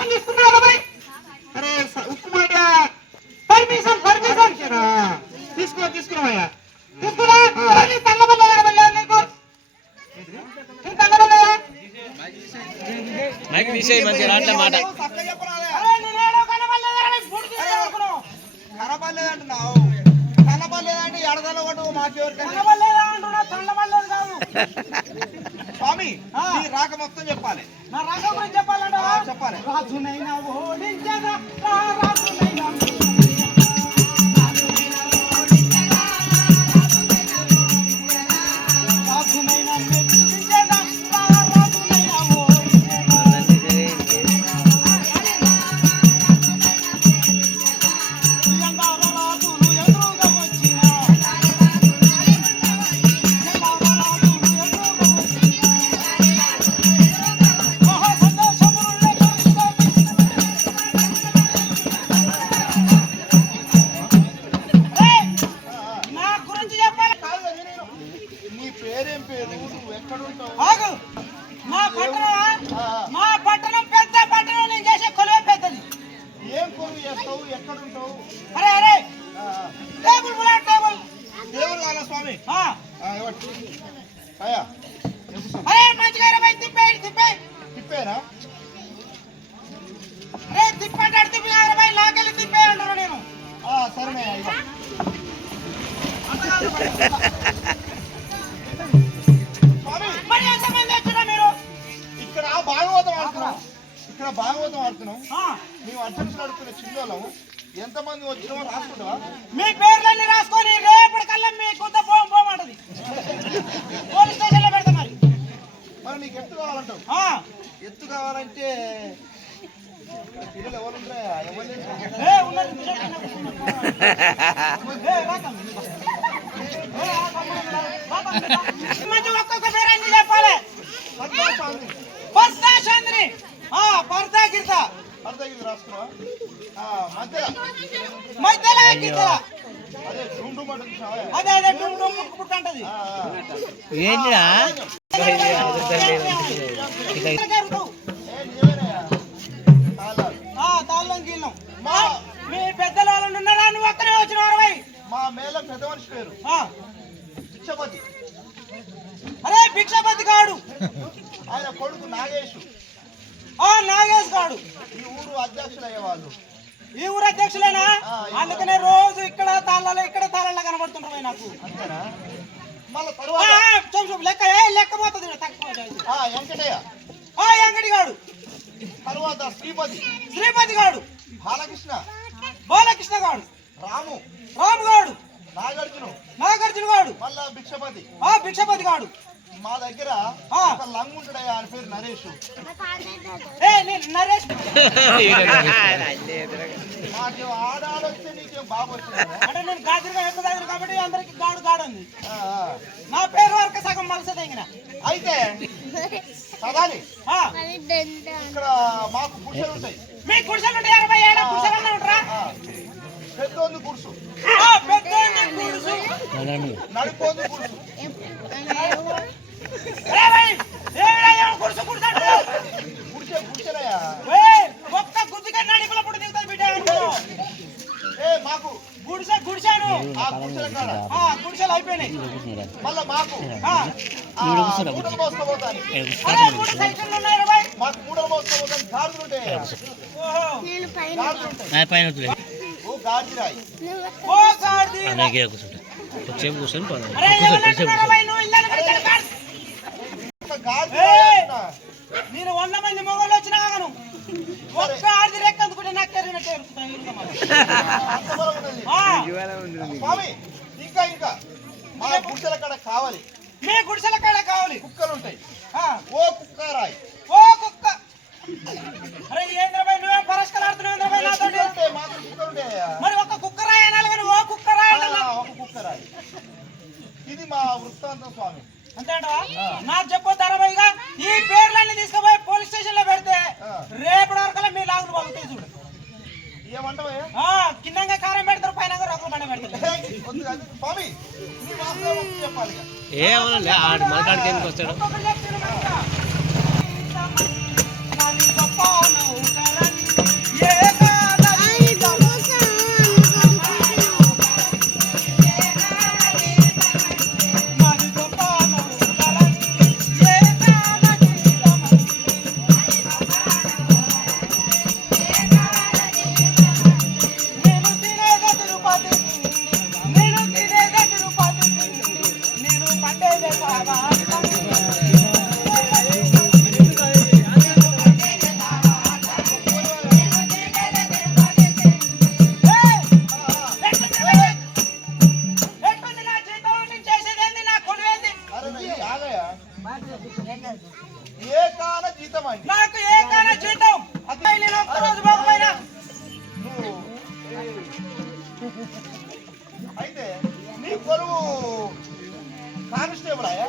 కదా? అరే ఉక్కు మాట పర్మిషన్ పర్మిషన్ తీసుకో తీసుకున్నావయ్యా? మైక్ తీసేయి రాట్లే మాట. ఎడదల ఒకటి మాకెవరికైనా. స్వామి రాక మొత్తం చెప్పాలి. పేరేం పేరు? నువ్వు ఎక్కడుంటావు? ఆగు. మా పట్టణం మా పట్టణం పెద్ద పట్టణం నేను చేసే కొలువే పెద్దది. ఏం కొనుగోలు చేస్తావు? ఎక్కడుంటావు? అరే అరే. టేబుల్ బులా టేబుల్. దేవుడు కావాలా స్వామి. అయ్యా. అరే మంచిగా ఇరవై తిప్పే తిప్పే తిప్పేనా ఇక్కడ భాగవతం ఆడుతున్నాం మేము అధ్యక్షులు అడుగుతున్న చిన్నోళ్ళం ఎంతమంది వచ్చినామో రాసుకుంటావా మీ పేర్లన్నీ రాసుకొని రేపటి కల్లా మీ కొంత పోం పోమంటది పోలీస్ స్టేషన్లో పెడతా మరి మరి నీకు ఎత్తు కావాలంటావు ఆ, ఎత్తు కావాలంటే పిల్లలు ఎవరు ఉంటారా ఎవరు లేరు. ఏ ఉన్నది చూడండి, ఏ, రాకం. ఏ, రాకం, రాకం. మంచి ఒక్కొక్క పేరు అన్ని చెప్పాలి పద్మా స్వామి పర్దా చంద్రి ఆ పర్దా గిర్ద మధ్యలో మధ్యలో అదే డుమ్ డుమ్? అదే అదే డుమ్ డుమ్ ముక్కు పుట్ట అంటది ఆ, ఆ. ఏంటిరా ఏ, నీవేనయ్యా? తాళాలు. ఆ తాళ్ళం గీళ్ళం మా మీ పెద్దల వాళ్ళు ఉన్నారా నువ్వు ఒక్కరే వచ్చిన అరవై మా మేళ పెద్ద మనిషి పేరు అరే భిక్షపతి గాడు ఆయన కొడుకు నాగేషు ఆ నాగేష్ గాడు. ఈ ఊరు అధ్యక్షులు అయ్యేవాళ్ళు ఈ ఊరు అధ్యక్షులేనా. అందుకనే రోజు ఇక్కడ తాళ్ళలో ఇక్కడ తాళ్ళలో కనబడుతుంటారు నాకు. లెక్క ఏ లెక్క పోతుంది వెంకటయ్య. గాడు. తర్వాత శ్రీపతి. శ్రీపతి గాడు. బాలకృష్ణ. బాలకృష్ణ గాడు. రాము. రాము గాడు. నాగార్జును. నాగార్జున గాడు. మళ్ళా భిక్షపతి. ఆ భిక్షపతి గాడు. మా దగ్గర ఆ. ఒక లంగ్ ఉంటాడయ్యా ఆయన పేరు నరేష్. నరేష్ మాకు ఆడాడొస్తే నీకేం బాబు అంటే నేను గాజులుగా ఎక్కువ దగ్గర కాబట్టి అందరికి గాడు గాడు ఉంది. నా పేరు వరకు సగం మలస తెగిన. అయితే సదాని ఆ, ఇక్కడ మాకు గుడిసెలు ఉంటాయి. మీ గుడిసెలు ఉంటాయి అరవై ఏళ్ళ గుడిసెలు ఉంటారా? ఆ, పెద్దోంది గుడిసు. నడిపోంది గుడుసు. గుడిసెల అయిపోయినాయి మళ్ళా మాకు మూడలు ఇరవై మాకు మూడలు మోసుకోపోతాను గాడులు ఉంటాయి పైన. ఓ కూర్చుంటా వచ్చే కూర్చొని నేను వంద మంది మొగోళ్ళు వచ్చినా ఆగను ఒక్క ఆడిది రెక్క అందుకుంటే నాకు. స్వామి ఇంకా ఇంకా. మా గుడిసెల కాడ కావాలి. మీ గుడిసెల కాడ కావాలి. కుక్కలు ఉంటాయి. ఆ, ఓ కుక్కరాయి ఓ కుక్క. అరే ఏంద్రబాయ్ నువ్వే పరస్కలు ఆడుతున్నావు ఏంద్రబాయ్ ఉంటాయి మరి ఒక్క కుక్క రాయి అనాలి కానీ ఓ కుక్క రాయి ఒక కుక్కరాయి ఇది మా వృత్తాంతం స్వామి. నాకు చెప్పొద్దు అరవైగా ఈ పేర్లన్నీ తీసుకుపోయి పోలీస్ స్టేషన్లో పెడితే. రేపటి వరకు మీ లాగులు బాగుతాయి చూడు. ఏమంటావే? ఆ, కిందంగా కారం పెడతారు పైన రొక్కలు బండ పెడతారు. నీ మనకాడికి ఎందుకు వస్తాడు? అయితే నీ కొలువు కానిస్టేబుల్ ఏ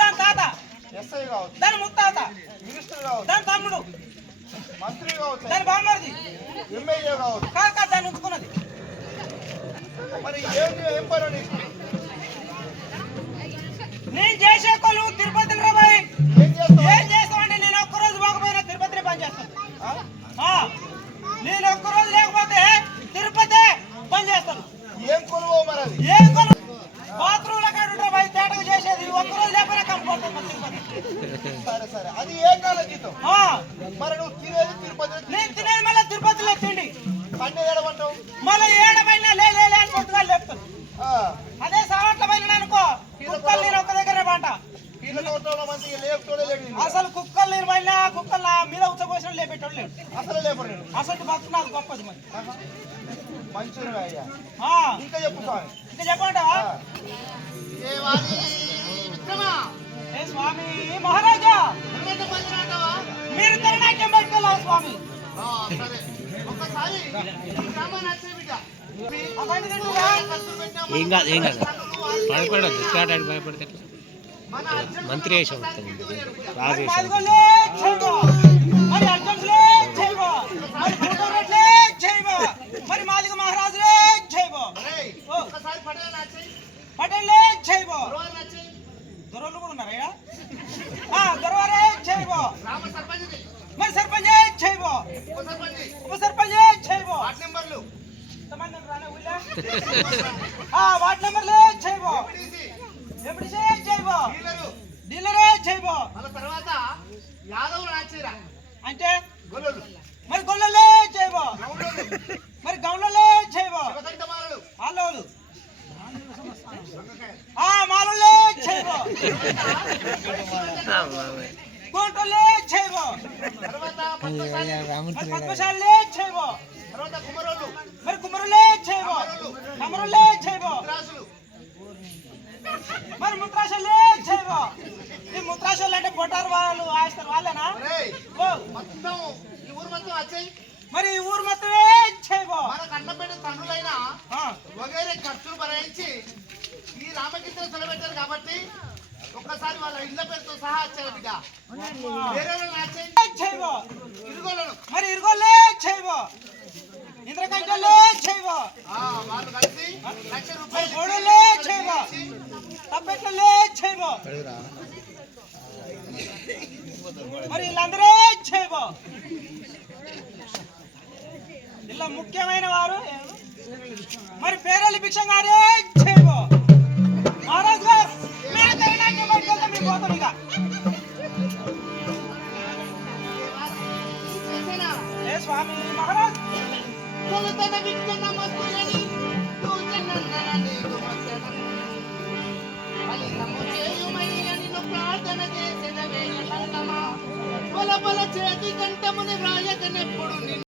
దాని తాత. ఎస్ఐ కావచ్చు. దాని ముత్తాత. మినిస్టర్ కావచ్చు. దాని తమ్ముడు. మంత్రి కావచ్చు. దాని బామ్మది ఎమ్మెల్యే కావచ్చు. కాక దాన్ని ఉంచుకున్నది. మరి ఏం ఏం పని నేను చేసే కొలువు తిరుపతి సరే. అది ఏ కాల జీతం మరి నువ్వు తినేది తిరుపతి నేను తినేది మళ్ళీ తిరుపతిలో తిండి. పండే ఏడమంటావు? మళ్ళీ ఏడమైనా లే లే లే అని లేపుతాను ఆ, అదే సావట్ల పైన అనుకో కుక్కలు నేను ఒక్క దగ్గరే పంట. అసలు కుక్కలు నేను పైన కుక్కలు మీద ఉచ్చపోసిన లేపేటోళ్ళు లేడు అసలు నేను అసలు బతుకు నాకు గొప్పది మరి. ఆ, ఇంకా చెప్పు ఇంకా చెప్పండి విక్రమా. స్వామి మహారాజా! మీరు తిరణాట్యం పట్టుకెళ్ళాలి స్వామి? ఏం కాదు ఏం కాదు. భయపడద్దు స్టార్ట్ ఆడి భయపడితే మంత్రి వేసి ఉంటుంది రాజు మరి వేసి మాదిగోళ్ళే చేయబో. మరి అర్జునులే చేయబో. మరి కూతుర్లే చేయబో. మరి మాదిగ మహారాజులే చేయబో. ఒరేయ్, ఓ, ఒక్కసారి పటేల్ నచ్చేయి పటేళ్ళే చేయబో. దొరవారు నచ్చేయి దొరలు కూడా ఉన్నారా ఈడ? ఆ దొరవారే చేయబో. గ్రామ సర్పంచ్ది మరి సర్పంచే చేయబో. ఉప సర్పంచ్ ఉప సర్పంచే చేయబో. వార్డ్ నెంబర్లు ఎంతమంది ఉన్నారు రానే ఊళ్ళో? ఆ వార్డ్ నెంబర్లే చేయబో. తీసి ఎంపీటీసీ చేయబో. డీలరు చేయబో. వాళ్ళ తర్వాత యాదవులు నచ్చేరా అంటే గొల్లలు మరి గొల్లలే చేయబో. గౌడలు మరి. శివకంఠ మాలలు ఆలోలు ఆ మాలలే చేయబో. కోటలే చేయబో. తర్వాత పద్మశాలలే చేయబో. తర్వాత కుమరోళ్ళు మరి చేయబో. కమరులే. రాజులు మరి ముత్రాశలే. ఈ ముత్రాశలు అంటే బొటారు వాళ్ళు ఆయిస్తారు వాళ్ళేనా మొత్తం ఈ ఊరు మొత్తం వచ్చాయి మరి ఈ ఊరు మొత్తమే చేయబో. మనకు అన్నపెట్టిన తండ్రులైన వగైరే ఖర్చులు భరించి ఈ రామకృష్ణ నిలబెట్టారు కాబట్టి ఒక్కసారి వాళ్ళ ఇళ్ళ పేరుతో సహా వచ్చారు బిడ్డ వేరే. ఇరుగోళ్ళను మరి ఇరుగోళ్ళే చేయబో. వాళ్ళు కలిసి లక్ష రూపాయలు చేయబో. తప్పెట్లలే చేయబో. మరి వీళ్ళందరే చేయబో. ఇలా ముఖ్యమైన వారు మరి పేరెళ్ళి భిక్షం గారే చేయబో. మహారాజు గారు మీరు బయటకు వెళ్తే పోతాం ఇక స్వామి మహారాజ్ కొలతన విఘ్న నమస్తులని సూచనందనని గుమస్యనం. ఫలితము చేయుమయ్య నిన్ను ప్రార్థన చేసిన వేళ సంగమా. చేతి కంఠముని వ్రాయకనెప్పుడు